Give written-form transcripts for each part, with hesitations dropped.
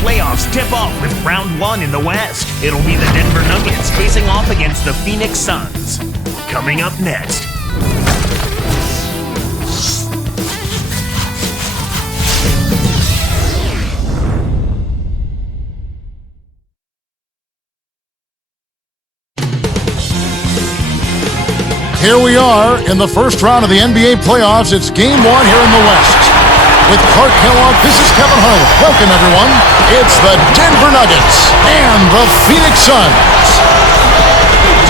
playoffs tip off with round 1 in the West. It'll be the Denver Nuggets facing off against the Phoenix Suns. Coming up next. Here we are in the first round of the NBA playoffs. It's game 1 here in the West. With Clark Kellogg, this is Kevin Harlan. Welcome, everyone. It's the Denver Nuggets and the Phoenix Suns.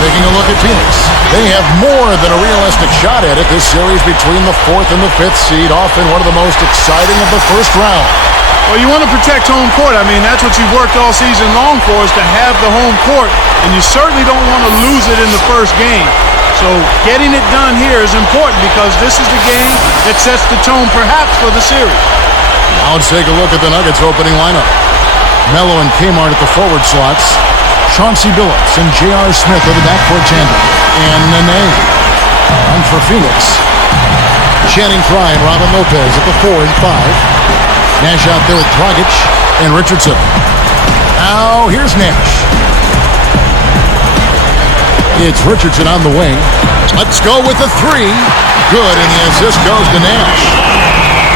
Taking a look at Phoenix. They have more than a realistic shot at it. This series between the 4th and the 5th seed, often one of the most exciting of the first round. Well, you want to protect home court. I mean, that's what you've worked all season long for, is to have the home court. And you certainly don't want to lose it in the first game. So getting it done here is important because this is the game that sets the tone perhaps for the series. Now let's take a look at the Nuggets opening lineup. Melo and Kmart at the forward slots. Chauncey Billups and J.R. Smith are the backcourt tandem. And Nene. And for Phoenix, Channing Frye and Robin Lopez at the 4 and 5. Nash out there with Dragic and Richardson. Now here's Nash. It's Richardson on the wing. Let's go with the 3. Good, and the assist goes to Nash.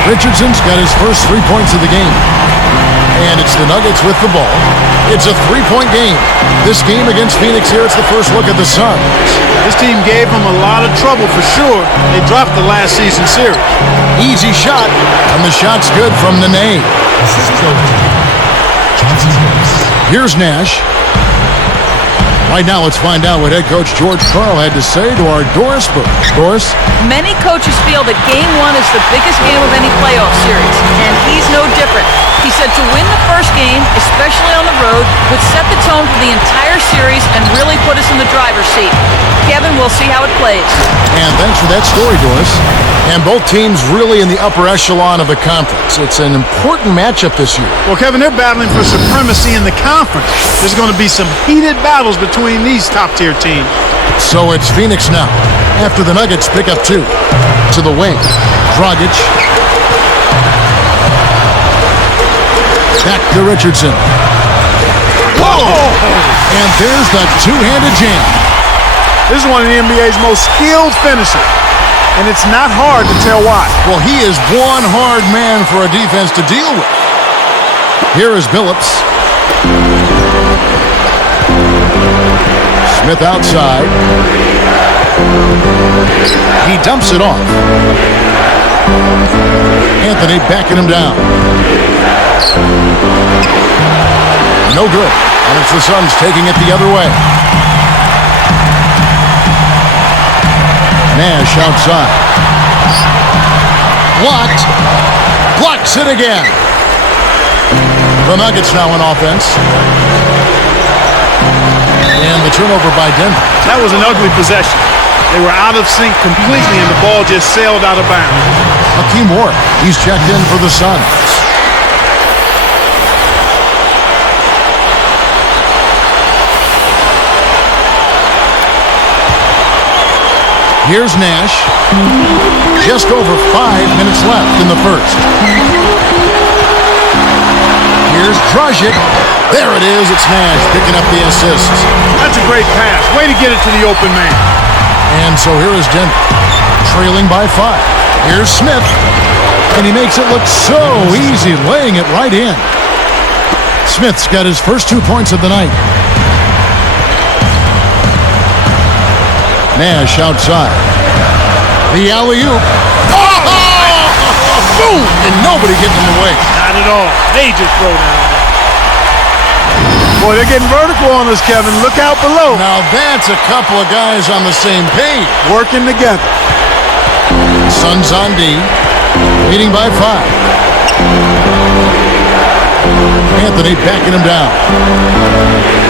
Richardson's got his first 3 points of the game. And it's the Nuggets with the ball. It's a 3-point game. This game against Phoenix here, it's the first look at the Suns. This team gave them a lot of trouble for sure. They dropped the last season series. Easy shot, and the shot's good from Nene. Here's Nash. Right now, let's find out what head coach George Karl had to say to our Doris Burke. Doris? Many coaches feel that Game 1 is the biggest game of any playoff series, and he's no different. He said to win the first game, especially on the road, would set the tone for the entire series and really put us in the driver's seat. Kevin, we'll see how it plays. And thanks for that story, Doris. And both teams really in the upper echelon of the conference. It's an important matchup this year. Well, Kevin, they're battling for supremacy in the conference. There's going to be some heated battles between these top-tier teams. So it's Phoenix now, after the Nuggets pick up 2. To the wing, Dragic. Back to Richardson. Whoa! And there's the two-handed jam. This is one of the NBA's most skilled finishers, and it's not hard to tell why. Well, he is one hard man for a defense to deal with. Here is Billups. Smith outside. He dumps it off. Anthony backing him down. No good. And it's the Suns taking it the other way. Nash outside. Blocked. Blocks it again. The Nuggets now on offense. And the turnover by Denver. That was an ugly possession. They were out of sync completely, and the ball just sailed out of bounds. Hakeem Ward, he's checked in for the Suns. Here's Nash. Just over 5 minutes left in the first. Here's Dragic. There it is. It's Nash picking up the assist. That's a great pass. Way to get it to the open man. And so here is Denver, trailing by 5. Here's Smith. And he makes it look so easy, laying it right in. Smith's got his first 2 points of the night. Nash outside. The alley-oop. Oh! Boom! And nobody getting in the way. Not at all. They just throw down. Boy, they're getting vertical on us, Kevin. Look out below. Now that's a couple of guys on the same page. Working together. Suns on D. Leading by 5. Anthony backing him down.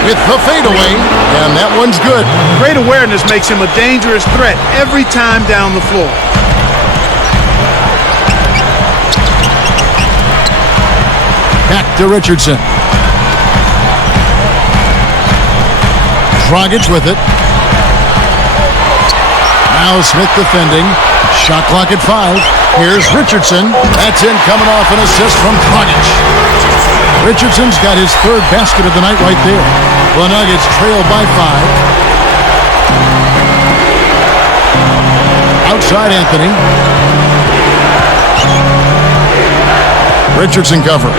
With the fadeaway, and that one's good. Great awareness makes him a dangerous threat every time down the floor. Back to Richardson. Dragic with it. Now Smith defending. Shot clock at 5. Here's Richardson. That's in, coming off an assist from Dragic. Richardson's got his third basket of the night right there. The Nuggets trail by 5. Outside Anthony. Richardson cover.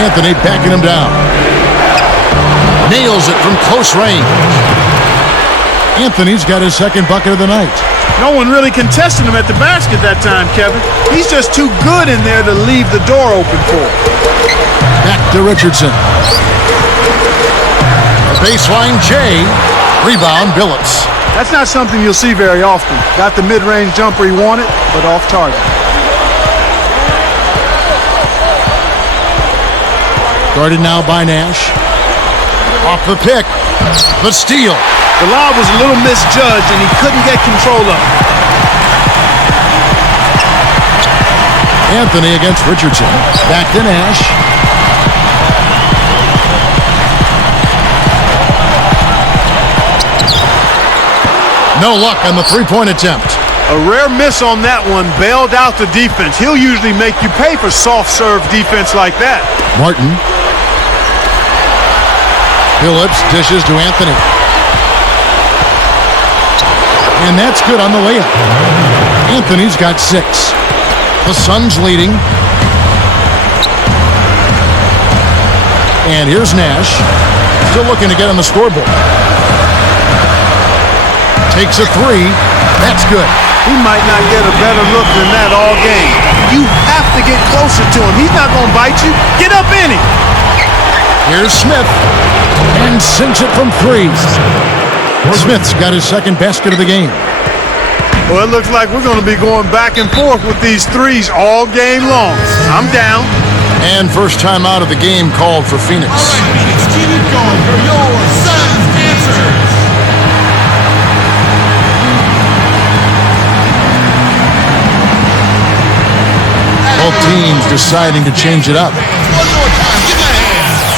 Anthony backing him down. Nails it from close range. Anthony's got his second bucket of the night. No one really contested him at the basket that time, Kevin. He's just too good in there to leave the door open for him. Back to Richardson. Baseline J. Rebound Billups. That's not something you'll see very often. Got the mid-range jumper he wanted, but off target. Guarded now by Nash. Off the pick. The steal. The lob was a little misjudged, and he couldn't get control of it. Anthony against Richardson. Back to Nash. No luck on the three-point attempt. A rare miss on that one bailed out the defense. He'll usually make you pay for soft serve defense like that. Martin. Billups dishes to Anthony. And that's good on the layup. Anthony's got 6. The Suns leading. And here's Nash. Still looking to get on the scoreboard. Takes a 3. That's good. He might not get a better look than that all game. You have to get closer to him. He's not going to bite you. Get up in him. Here's Smith. And sinks it from 3. Smith's got his second basket of the game. Well, it looks like we're going to be going back and forth with these threes all game long. I'm down. And first time out of the game called for Phoenix. All right, Phoenix, keep it going for your Suns answers. Both teams deciding to change it up. One more time, give me a hand.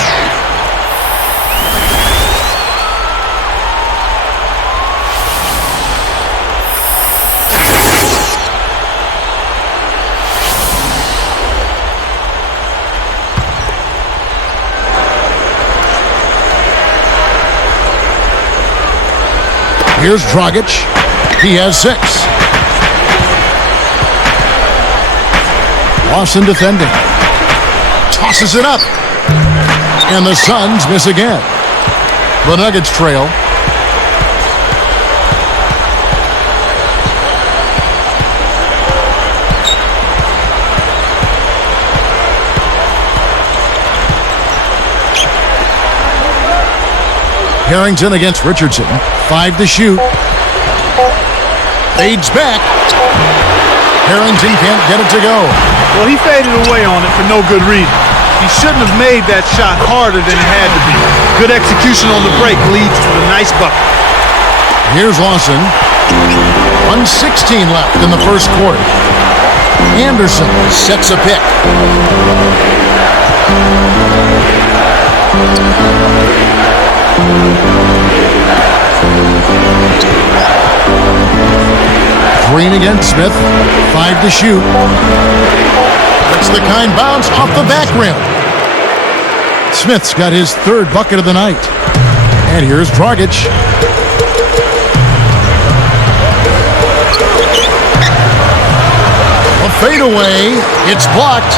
Here's Dragic. He has 6. Lawson defending. Tosses it up. And the Suns miss again. The Nuggets trail. Harrington against Richardson. 5 to shoot. Fades back. Harrington can't get it to go. Well, he faded away on it for no good reason. He shouldn't have made that shot harder than it had to be. Good execution on the break leads to a nice bucket. Here's Lawson. 1:16 left in the first quarter. Anderson sets a pick. Green against Smith. 5 to shoot. That's the kind bounce off the back rim. Smith's got his third bucket of the night. And here's Dragic. A fadeaway. It's blocked.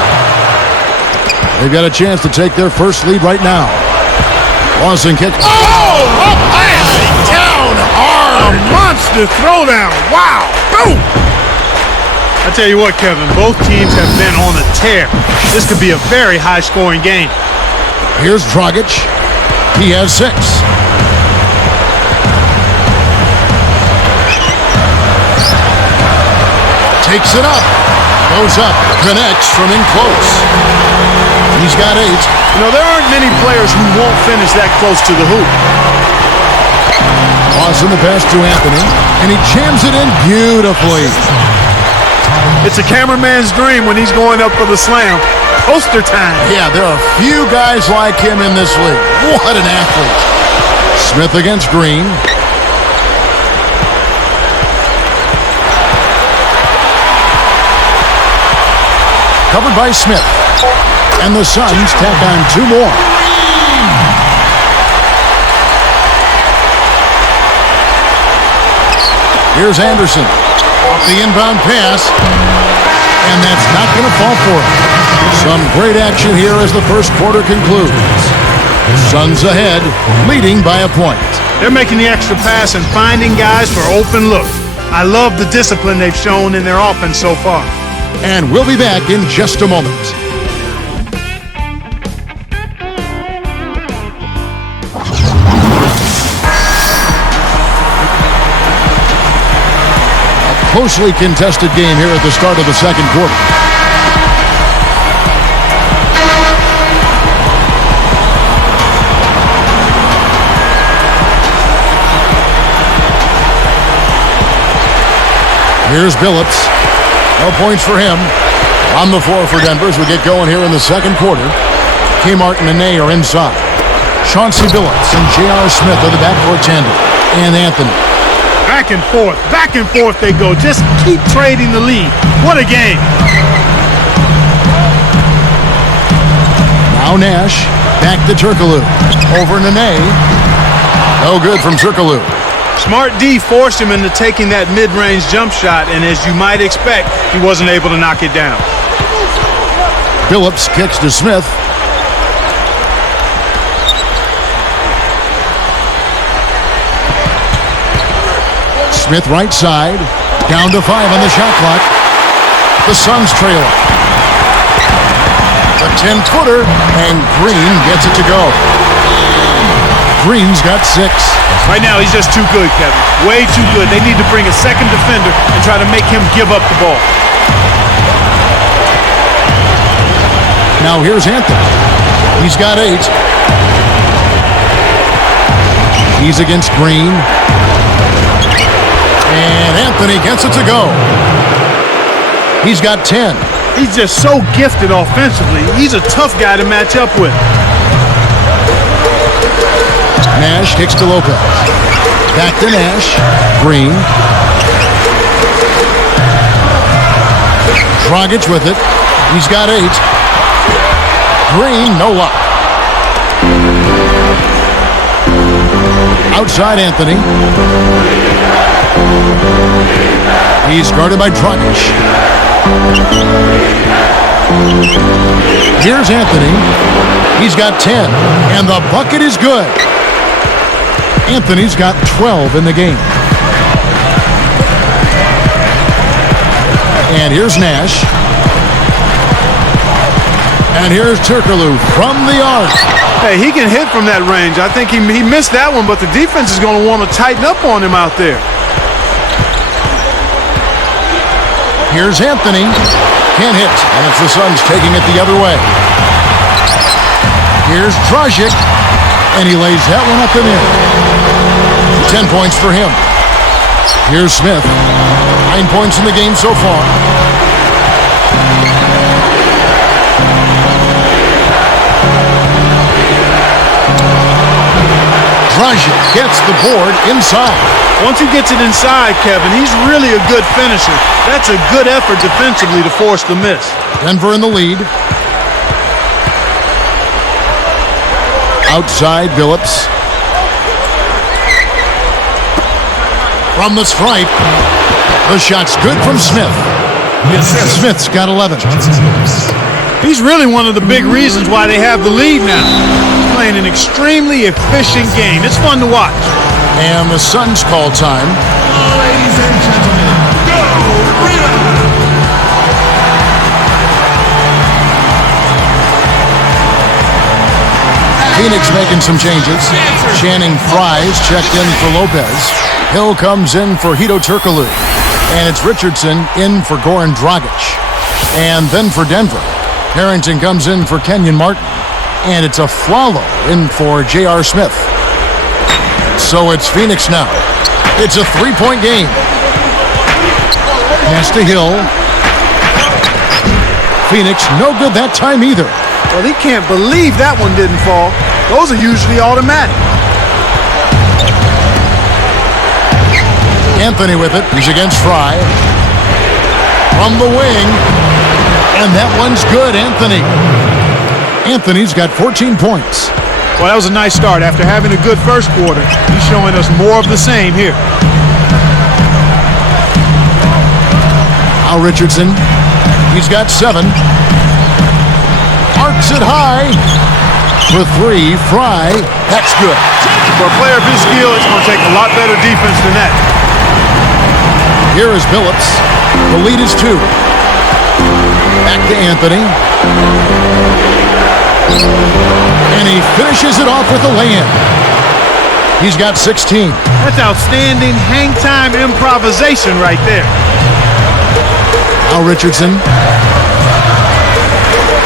They've got a chance to take their first lead right now. Lawson kick. Oh! Up high! Down hard! A monster throwdown. Wow. Boom! I tell you what, Kevin, both teams have been on a tear. This could be a very high-scoring game. Here's Dragic. He has 6. Takes it up. Goes up. Connects from in close. He's got 8. You know, there aren't many players who won't finish that close to the hoop. Lawson the pass to Anthony, and he jams it in beautifully. It's a cameraman's dream when he's going up for the slam. Poster time. Yeah, there are few guys like him in this league. What an athlete. Smith against Green. Covered by Smith. And the Suns tack on 2 more. Here's Anderson. Off the inbound pass. And that's not going to fall for him. Some great action here as the first quarter concludes. Suns ahead, leading by a point. They're making the extra pass and finding guys for open look. I love the discipline they've shown in their offense so far. And we'll be back in just a moment. Closely contested game here at the start of the second quarter. Here's Billups. No points for him. On the floor for Denver as we get going here in the second quarter. Kmart and Nene are inside. Chauncey Billups and J.R. Smith are the backcourt tandem. And Anthony. Back and forth they go. Just keep trading the lead. What a game. Now Nash, back to Turkoglu. Over Nene. No good from Turkoglu. Smart D forced him into taking that mid-range jump shot, and as you might expect, he wasn't able to knock it down. Billups kicks to Smith. Smith right side, down to 5 on the shot clock. The Suns trail it. The 10-footer, and Green gets it to go. Green's got 6. Right now, he's just too good, Kevin. Way too good. They need to bring a second defender and try to make him give up the ball. Now here's Anthony. He's got 8. He's against Green. And Anthony gets it to go. He's got 10. He's just so gifted offensively. He's a tough guy to match up with. Nash kicks to Lopez. Back to Nash. Green. Dragic with it. He's got 8. Green, no luck. Outside Anthony. He's guarded by Dragic. Here's Anthony. He's got 10. And the bucket is good. Anthony's got 12 in the game. And here's Nash. And here's Turkoglu from the arc. Hey, he can hit from that range. I think he missed that one, but the defense is going to want to tighten up on him out there. Here's Anthony. Can't hit. And it's the Suns taking it the other way. Here's Dragic. And he lays that one up and in. 10 points for him. Here's Smith. 9 points in the game so far. Dragic gets the board inside. Once he gets it inside, Kevin, he's really a good finisher. That's a good effort defensively to force the miss. Denver in the lead. Outside, Billups. From the stripe. The shot's good from Smith. Smith's got 11. He's really one of the big reasons why they have the lead now. He's playing an extremely efficient game. It's fun to watch. And the Suns call time. Ladies and gentlemen, go Melo! Phoenix making some changes. Channing Frye's checked in for Lopez. Hill comes in for Hedo Turkoglu. And it's Richardson in for Goran Dragic. And then for Denver, Harrington comes in for Kenyon Martin. And it's a Flalo in for J.R. Smith. So it's Phoenix now. It's a 3-point game. Pass to Hill. Phoenix no good that time either. Well, he can't believe that one didn't fall. Those are usually automatic. Anthony with it. He's against Frye. From the wing. And that one's good, Anthony. Anthony's got 14 points. Well, that was a nice start. After having a good first quarter, he's showing us more of the same here. Now Richardson, he's got 7. Arcs it high for 3. Fry, that's good. For a player of his skill, it's going to take a lot better defense than that. Here is Billups. The lead is 2. Back to Anthony. And he finishes it off with a lay-in. He's got 16. That's outstanding hang-time improvisation right there. Now Richardson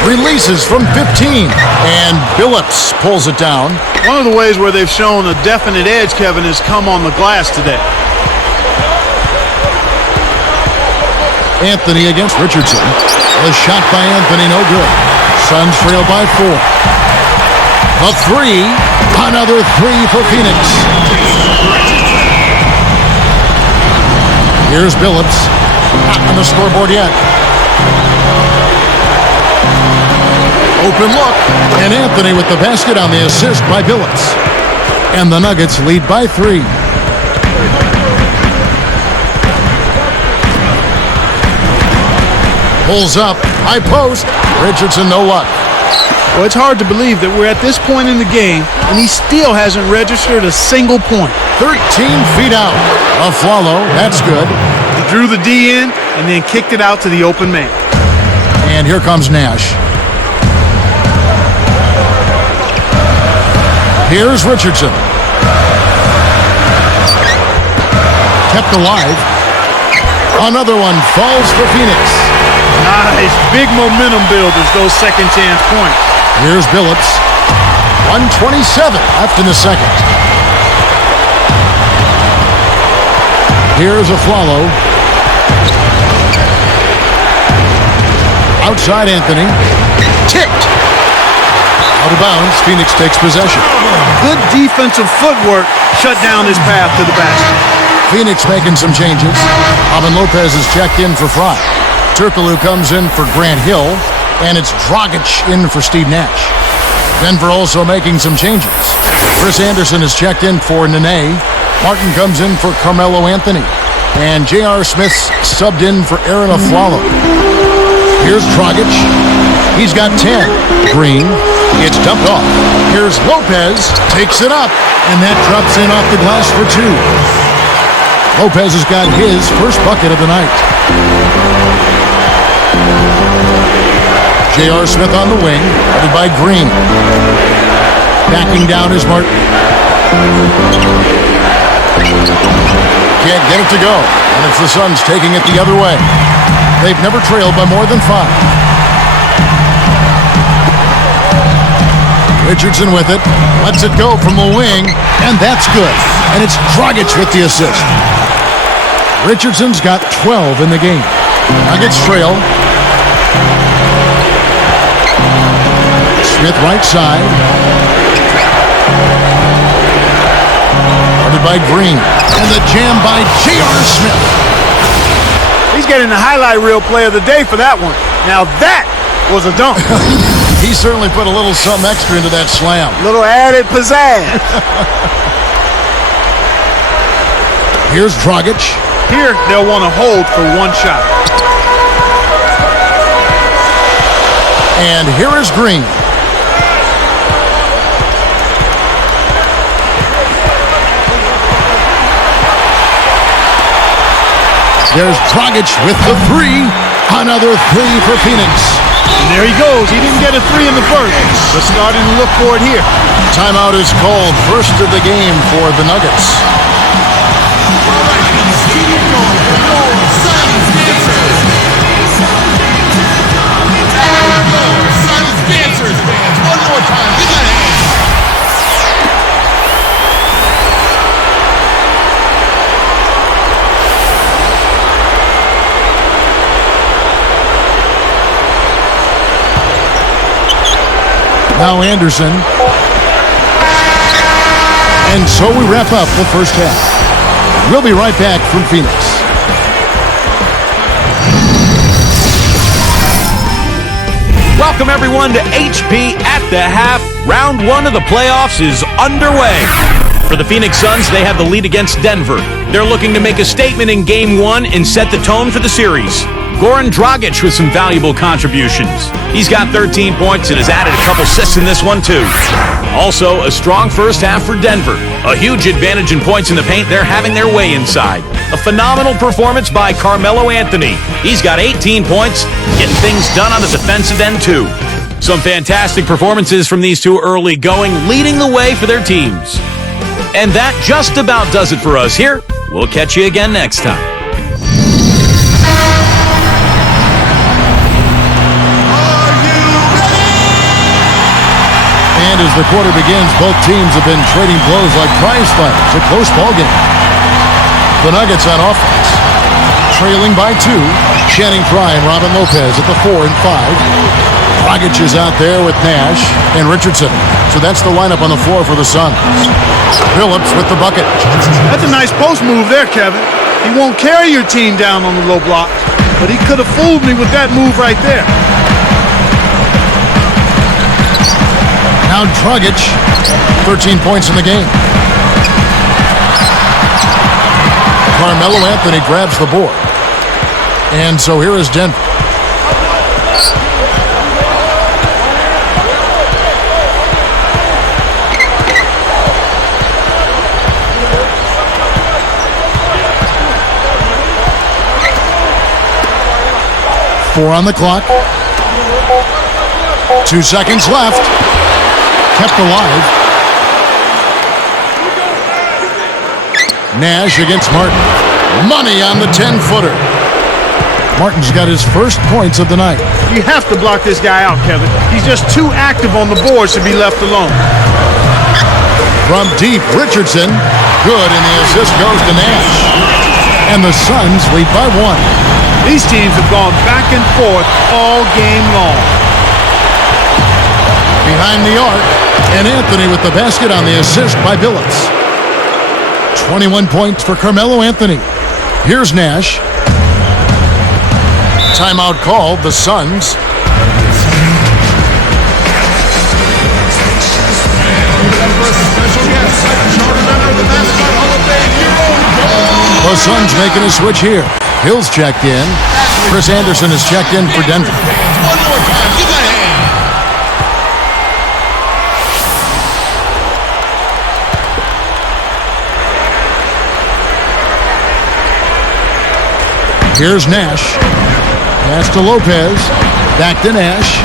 releases from 15. And Billups pulls it down. One of the ways where they've shown a definite edge, Kevin, has come on the glass today. Anthony against Richardson. The shot by Anthony, no good. Suns trail by 4. The 3. Another 3 for Phoenix. Here's Billups. Not on the scoreboard yet. Open look. And Anthony with the basket on the assist by Billups. And the Nuggets lead by 3. Pulls up, high post. Richardson, no luck. Well, it's hard to believe that we're at this point in the game and he still hasn't registered a single point. 13 feet out. A follow, that's good. He drew the D in and then kicked it out to the open man. And here comes Nash. Here's Richardson. Kept alive. Another one falls for Phoenix. Nice, big momentum builders, those second chance points. Here's Billups. 1:27 left in the second. Here's a follow. Outside Anthony. Tipped. Out of bounds. Phoenix takes possession. Good defensive footwork shut down his path to the basket. Phoenix making some changes. Robin Lopez is checked in for Fry. Turkoglu comes in for Grant Hill, and it's Dragic in for Steve Nash. Denver also making some changes. Chris Anderson is checked in for Nene. Martin comes in for Carmelo Anthony. And J.R. Smith's subbed in for Aaron Aflalo. Here's Dragic. He's got 10. Green. It's dumped off. Here's Lopez. Takes it up. And that drops in off the glass for 2. Lopez has got his first bucket of the night. J.R. Smith on the wing, headed by Green. Backing down is Martin. Can't get it to go, and it's the Suns taking it the other way. They've never trailed by more than 5. Richardson with it, lets it go from the wing, and that's good. And it's Dragic with the assist. Richardson's got 12 in the game. Nuggets trail. Smith right side. Guarded by Green. And the jam by J.R. Smith. He's getting the highlight reel play of the day for that one. Now that was a dunk. He certainly put a little something extra into that slam. Little added pizzazz. Here's Dragic. Here, they'll want to hold for one shot. And here is Green. There's Dragic with the 3. Another 3 for Phoenix. And there he goes. He didn't get a 3 in the first, but starting to look for it here. Timeout is called. First of the game for the Nuggets. One more time. Give that hand. Now Anderson. And so we wrap up the first half. We'll be right back from Phoenix. Welcome Welcome everyone to HP at the Half. Round 1 of the playoffs is underway. For the Phoenix Suns, they have the lead against Denver. They're looking to make a statement in Game 1 and set the tone for the series. Goran Dragic with some valuable contributions. He's got 13 points and has added a couple assists in this one too. Also, a strong first half for Denver. A huge advantage in points in the paint. They're having their way inside. A phenomenal performance by Carmelo Anthony. He's got 18 points, getting things done on the defensive end too. Some fantastic performances from these two early going, leading the way for their teams. And that just about does it for us here. We'll catch you again next time. And as the quarter begins, both teams have been trading blows like prize fighters. A close ball game. The Nuggets on offense, trailing by 2. Channing Frye and Robin Lopez at the 4 and 5. Dragic is out there with Nash and Richardson. So that's the lineup on the floor for the Suns. Phillips with the bucket. That's a nice post move there, Kevin. He won't carry your team down on the low block, but he could have fooled me with that move right there. Now Dragic, 13 points in the game. Carmelo Anthony grabs the board. And so here is Denver. Four on the clock. 2 seconds left. Kept alive. Nash against Martin. Money on the 10-footer. Martin's got his first points of the night. You have to block this guy out, Kevin. He's just too active on the boards to be left alone. From deep, Richardson. Good, and the assist goes to Nash. And the Suns lead by 1. These teams have gone back and forth all game long. Behind the arc, and Anthony with the basket on the assist by Billups. 21 points for Carmelo Anthony. Here's Nash. Timeout called, the Suns. The Suns making a switch here. Hill's checked in. Chris Anderson is checked in for Denver. One more time. Give that hand. Here's Nash. Pass to Lopez. Back to Nash.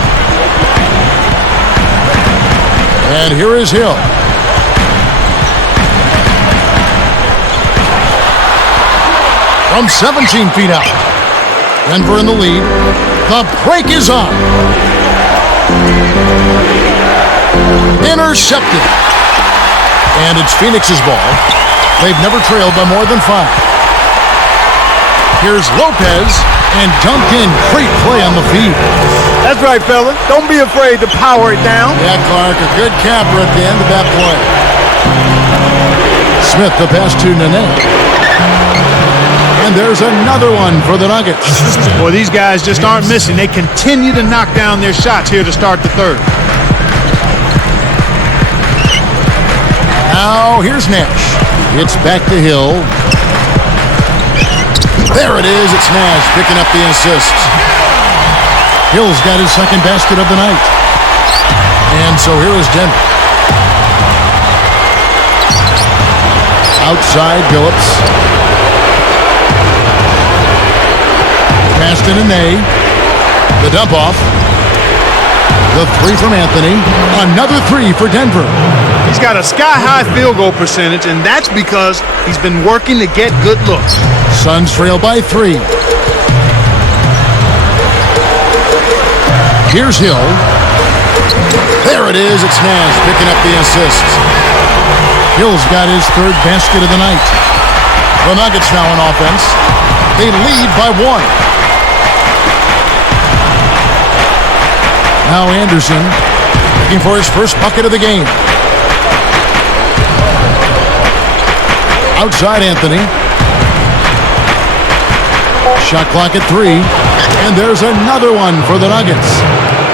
And here is Hill. From 17 feet out. Denver in the lead. The break is on. Intercepted. And it's Phoenix's ball. They've never trailed by more than 5. Here's Lopez and dunked in. Great play on the feed. That's right, fella. Don't be afraid to power it down. Yeah, Clark, a good capper at the end of that play. Smith, the pass to Nene. And there's another one for the Nuggets. Boy, these guys just aren't missing. They continue to knock down their shots here to start the third. Now, here's Nash. It's back to Hill. There it is. It's Nash picking up the assist. Hill's got his second basket of the night. And so here is Denver. Outside, Billups. Passed in and they. The dump off. The 3 from Anthony. Another 3 for Denver. He's got a sky-high field goal percentage, and that's because he's been working to get good looks. Suns trail by 3. Here's Hill. There it is. It's Nash picking up the assist. Hill's got his third basket of the night. The Nuggets now on offense. They lead by 1. Now Anderson looking for his first bucket of the game. Outside Anthony. Shot clock at 3. And there's another one for the Nuggets.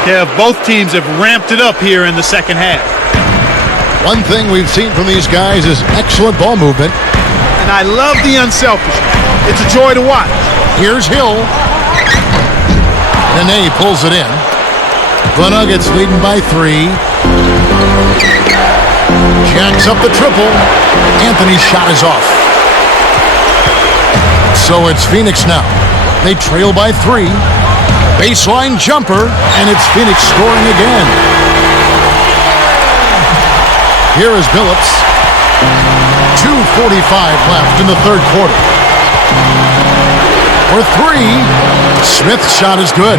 Kev, both teams have ramped it up here in the second half. One thing we've seen from these guys is excellent ball movement. And I love the unselfishness. It's a joy to watch. Here's Hill. Nene pulls it in. The Nuggets leading by 3. Jacks up the triple. Anthony's shot is off. So it's Phoenix now. They trail by 3. Baseline jumper, and it's Phoenix scoring again. Here is Billups. 2:45 left in the third quarter. For 3, Smith's shot is good.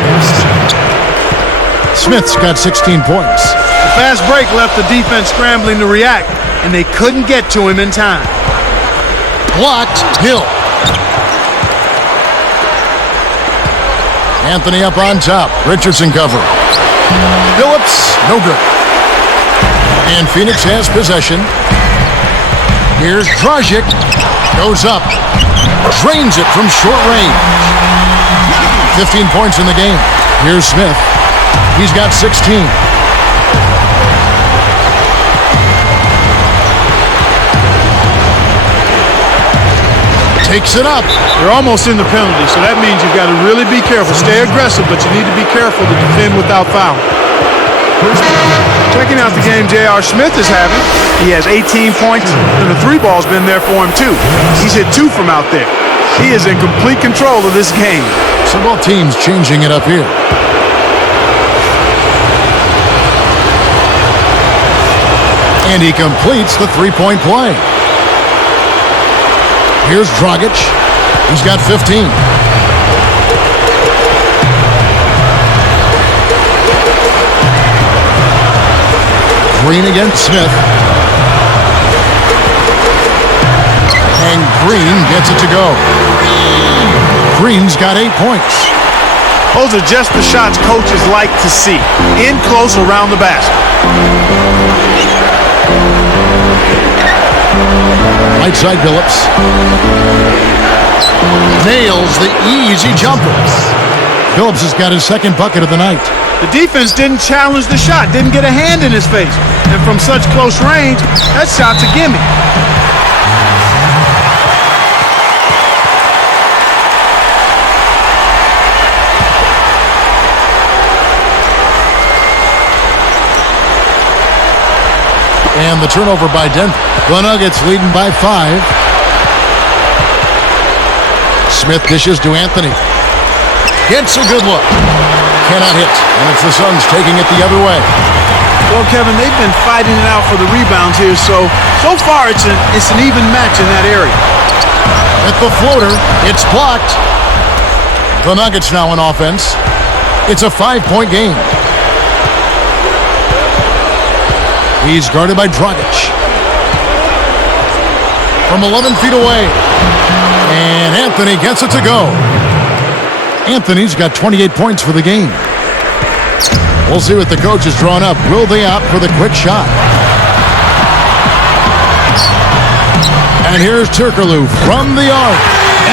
Smith's got 16 points. The fast break left the defense scrambling to react, and they couldn't get to him in time. Blocked. Hill. Anthony up on top. Richardson cover. Billups, no good. And Phoenix has possession. Here's Dragic. Goes up. Drains it from short range. 15 points in the game. Here's Smith. He's got 16. Takes it up. They're almost in the penalty, so that means you've got to really be careful. Stay aggressive, but you need to be careful to defend without foul. Checking out the game J.R. Smith is having. He has 18 points, and the 3 ball's been there for him, too. He's hit 2 from out there. He is in complete control of this game. So both teams changing it up here. And he completes the 3-point play. Here's Dragic. He's got 15. Green against Smith. And Green gets it to go. Green's got 8 points. Those are just the shots coaches like to see. In close around the basket. Right side Billups. Nails the easy jumper. Billups has got his second bucket of the night. The defense didn't challenge the shot, didn't get a hand in his face. And from such close range, that shot's a gimme. And the turnover by Denver. The Nuggets leading by 5. Smith dishes to Anthony. Gets a good look. Cannot hit. And it's the Suns taking it the other way. Well, Kevin, they've been fighting it out for the rebounds here, so far it's an even match in that area. At the floater, it's blocked. The Nuggets now on offense. It's a 5-point game. He's guarded by Dragic. From 11 feet away. And Anthony gets it to go. Anthony's got 28 points for the game. We'll see what the coach has drawn up. Will they opt for the quick shot? And here's Turkoglu from the arc.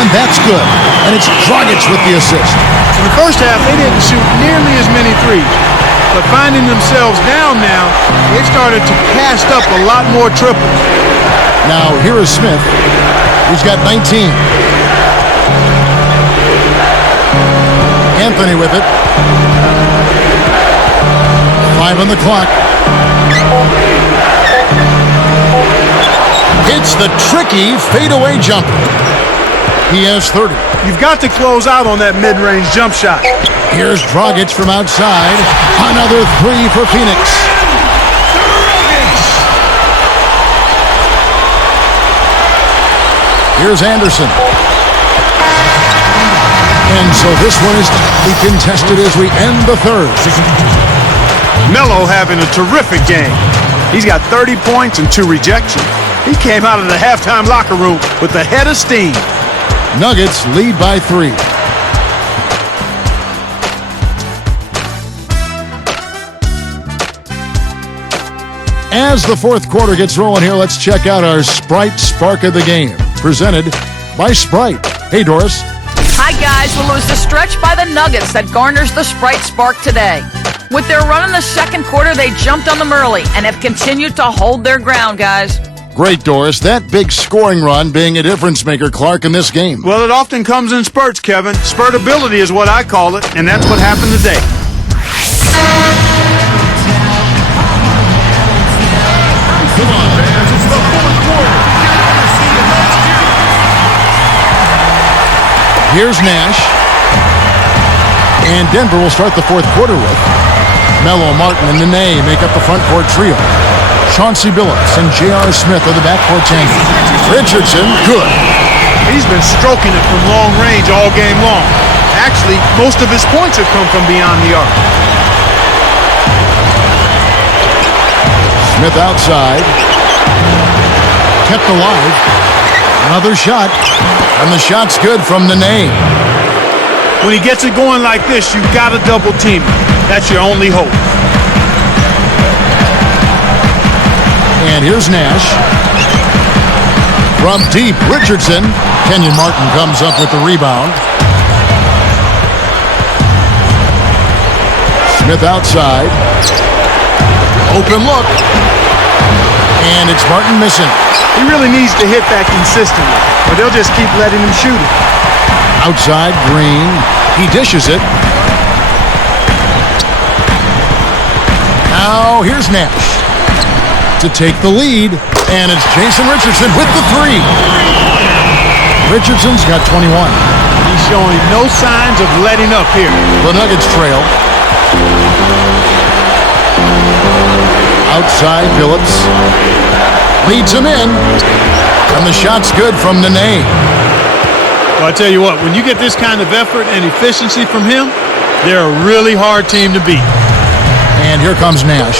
And that's good. And it's Dragic with the assist. In the first half, they didn't shoot nearly as many threes. But finding themselves down now, they started to cast up a lot more triples. Now here is Smith. He's got 19. Anthony with it. 5 on the clock. It's the tricky fadeaway jumper. He has 30. You've got to close out on that mid-range jump shot. Here's Dragic from outside. Another 3 for Phoenix. Here's Anderson. And so this one is tightly contested as we end the third. Melo having a terrific game. He's got 30 points and 2 rejections. He came out of the halftime locker room with a head of steam. Nuggets lead by 3. As the fourth quarter gets rolling here, let's check out our Sprite Spark of the Game, presented by Sprite. Hey, Doris. Hi, guys. Well, it was the stretch by the Nuggets that garners the Sprite Spark today. With their run in the second quarter, they jumped on them early and have continued to hold their ground, guys. Great, Doris. That big scoring run being a difference maker, Clark, in this game. Well, it often comes in spurts, Kevin. Spurtability is what I call it, and that's what happened today. Come on, fans. It's the fourth quarter. Get ready to see the next year. Here's Nash. And Denver will start the fourth quarter with Melo, Martin, and Nene make up the front court trio. Chauncey Billups and J.R. Smith are the backcourt tango. Richardson, good. He's been stroking it from long range all game long. Actually, most of his points have come from beyond the arc. Smith outside. Kept alive. Another shot. And the shot's good from Nene. When he gets it going like this, you've got to double team him. That's your only hope. And here's Nash. From deep, Richardson. Kenyon Martin comes up with the rebound. Smith outside. Open look. And it's Martin missing. He really needs to hit that consistently, or they'll just keep letting him shoot it. Outside, Green. He dishes it. Now, here's Nash to take the lead. And it's Jason Richardson with the three. Richardson's got 21. He's showing no signs of letting up here. The Nuggets trail. Outside, Billups leads him in. And the shot's good from Nene. Well, I tell you what, when you get this kind of effort and efficiency from him, they're a really hard team to beat. And here comes Nash.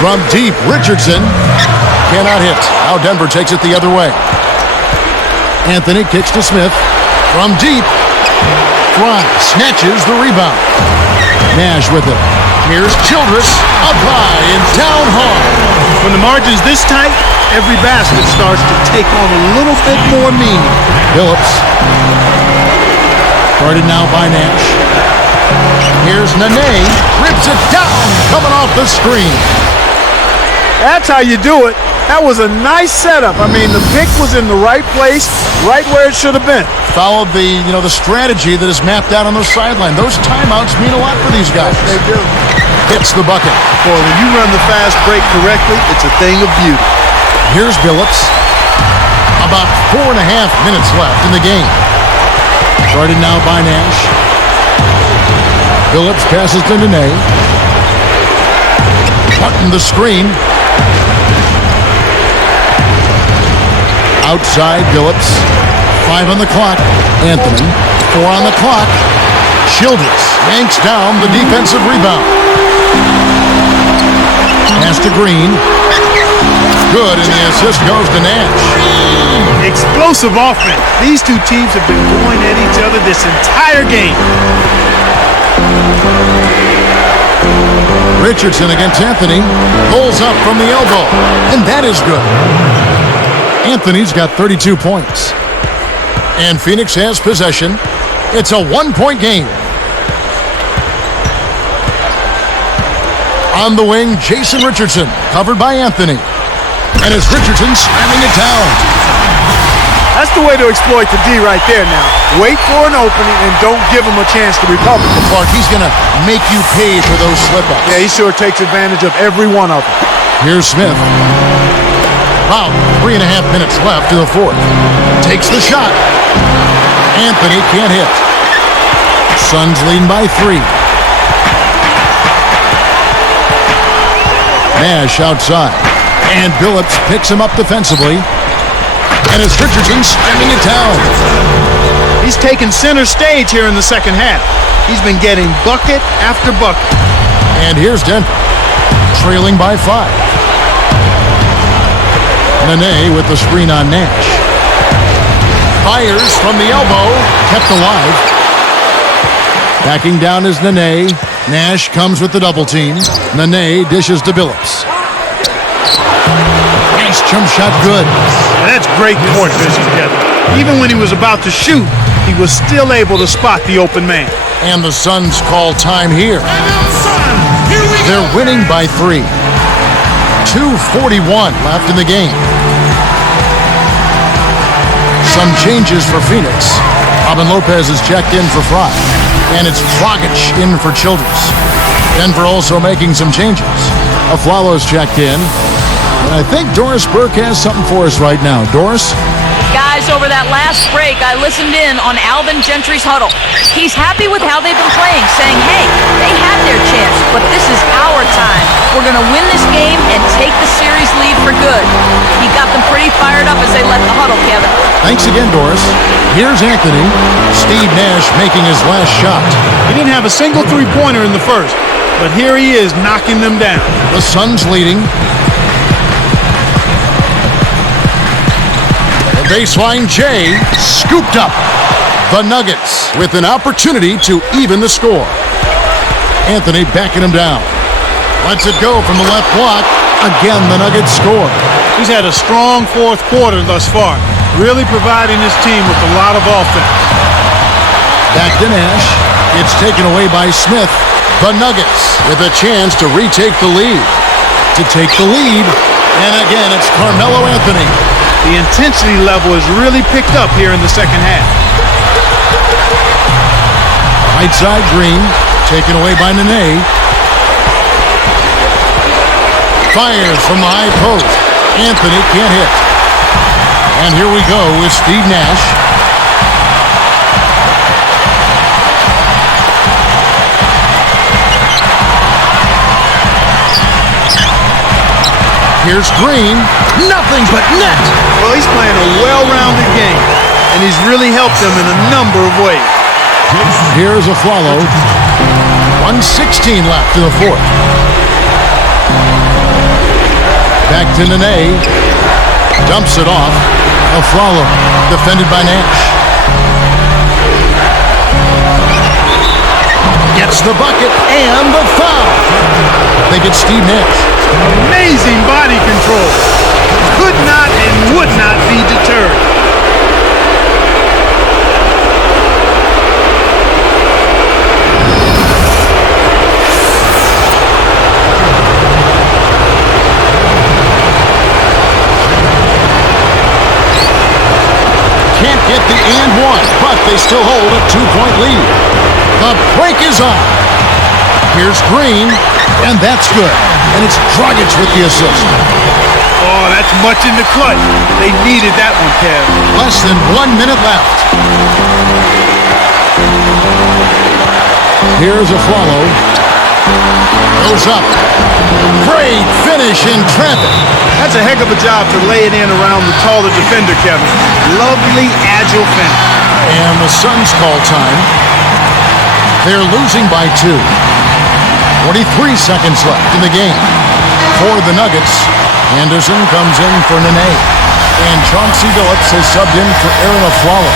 From deep, Richardson cannot hit. Now Denver takes it the other way. Anthony kicks to Smith. From deep, Fry snatches the rebound. Nash with it. Here's Childress, up high and down hard. When the margin's this tight, every basket starts to take on a little bit more meaning. Billups. Guarded now by Nash. Here's Nene. Rips it down, coming off the screen. That's how you do it. That was a nice setup. I mean, the pick was in the right place, right where it should have been. Followed the strategy that is mapped out on the sideline. Those timeouts mean a lot for these guys. They do. Hits the bucket. Boy, when you run the fast break correctly, it's a thing of beauty. Here's Billups. About 4.5 minutes left in the game. Guarded now by Nash. Billups passes to Nene. Martin the screen. Outside, Billups. 5 on the clock. Anthony. 4 on the clock. Childress yanks down the defensive rebound. Pass to Green. Good, and the assist goes to Nash. Explosive offense. These two teams have been going at each other this entire game. Richardson against Anthony. Pulls up from the elbow, and that is good. Anthony's got 32 points. And Phoenix has possession. It's a 1-point game. On the wing, Jason Richardson, covered by Anthony. And it's Richardson slamming it down. That's the way to exploit the D right there now. Wait for an opening and don't give him a chance to recover. Clark, he's going to make you pay for those slip-ups. Yeah, he sure takes advantage of every one of them. Here's Smith. About 3.5 minutes left to the fourth. Takes the shot. Anthony can't hit. Suns leading by 3. Nash outside. And Billups picks him up defensively. And it's Richardson slamming it down. He's taken center stage here in the second half. He's been getting bucket after bucket. And here's Denver, trailing by 5. Nene with the screen on Nash. Fires from the elbow, kept alive. Backing down is Nene. Nash comes with the double team. Nene dishes to Billups. Nice jump shot, good. And that's great court vision, Kevin. Even when he was about to shoot, he was still able to spot the open man. And the Suns call time here. They're winning by 3. 2:41 left in the game. Some changes for Phoenix. Robin Lopez is checked in for Fry. And it's Dragic in for Childress. Denver also making some changes. Aflalo's checked in. And I think Doris Burke has something for us right now. Doris? Guys, over that last break, I listened in on Alvin Gentry's huddle. He's happy with how they've been playing, saying, hey, they had their chance, but this is our time. We're going to win this game and take the series lead for good. He got them pretty fired up as they left the huddle, Kevin. Thanks again, Doris. Here's Anthony. Steve Nash making his last shot. He didn't have a single three-pointer in the first, but here he is knocking them down. The Suns leading. Baseline J scooped up. The Nuggets with an opportunity to even the score. Anthony backing him down. Lets it go from the left block. Again, the Nuggets score. He's had a strong fourth quarter thus far, really providing his team with a lot of offense. Back to Nash. It's taken away by Smith. The Nuggets with a chance to retake the lead. To take the lead. And again, it's Carmelo Anthony. The intensity level has really picked up here in the second half. Right side Green, taken away by Nene. Fires from the high post. Anthony can't hit. And here we go with Steve Nash. Here's Green. Nothing but net. Well, he's playing a well-rounded game, and he's really helped them in a number of ways. Here's Aflalo. 1:16 left in the fourth. Back to Nene. Dumps it off. Aflalo defended by Nash. Gets the bucket and the foul. I think it's Steve Nash. Amazing body control. Could not and would not be deterred. Can't get the and one, but they still hold a 2-point lead. The break is on. Here's Green, and that's good. And it's Dragic with the assist. Oh, that's much in the clutch. They needed that one, Kev. Less than 1 minute left. Here's Aflalo. Goes up. Great finish in traffic. That's a heck of a job to lay it in around the taller defender, Kevin. Lovely, agile finish. And the Suns call time. They're losing by 2. 43 seconds left in the game. For the Nuggets, Anderson comes in for Nene. And Chauncey Billups has subbed in for Aaron Aflalo.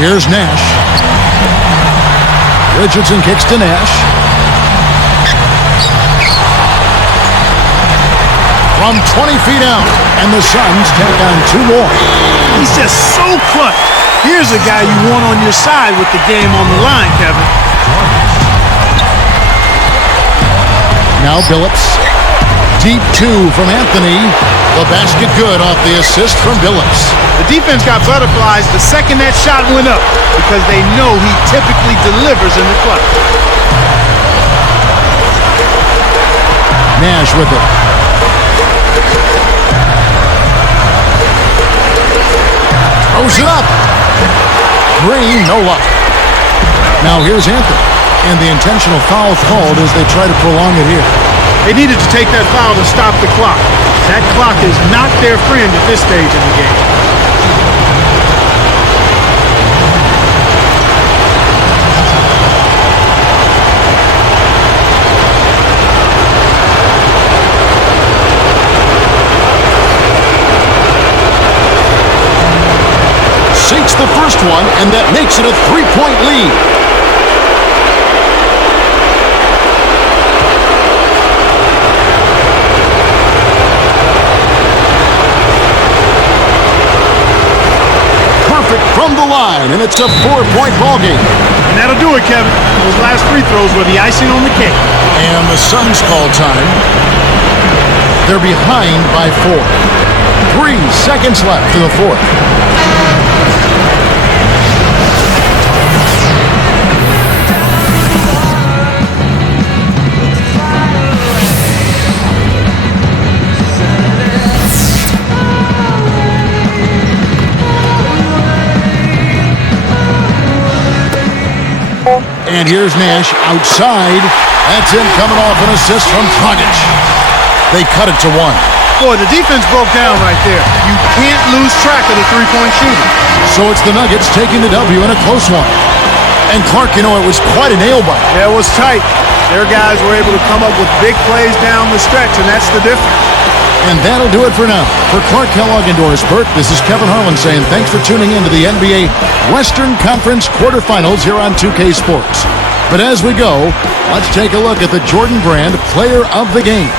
Here's Nash. Richardson kicks to Nash. From 20 feet out, and the Suns tack on 2 more. He's just so clutch. Here's a guy you want on your side with the game on the line, Kevin. Now Billups. Deep 2 from Anthony. The basket good off the assist from Billups. The defense got butterflies the second that shot went up because they know he typically delivers in the clutch. Nash with it. Throws it up. Green, no luck. Now here's Anthony. And the intentional foul called as they try to prolong it here. They needed to take that foul to stop the clock. That clock is not their friend at this stage in the game. Sinks the first one, and that makes it a 3-point lead. from the line, and it's a 4-point ball game. And that'll do it, Kevin. Those last free throws were the icing on the cake. And the Suns call time. They're behind by 4. 3 seconds left to the fourth. And here's Nash outside. That's him coming off an assist from Dragic. They cut it to 1. Boy, the defense broke down right there. You can't lose track of the three-point shooting. So it's the Nuggets taking the W in a close one. And Clark, you know, it was quite a nail-biter. Yeah, it was tight. Their guys were able to come up with big plays down the stretch, and that's the difference. And that'll do it for now. For Clark Kellogg and Doris Burke, this is Kevin Harlan saying thanks for tuning in to the NBA Western Conference quarterfinals here on 2K Sports. But as we go, let's take a look at the Jordan Brand Player of the Game.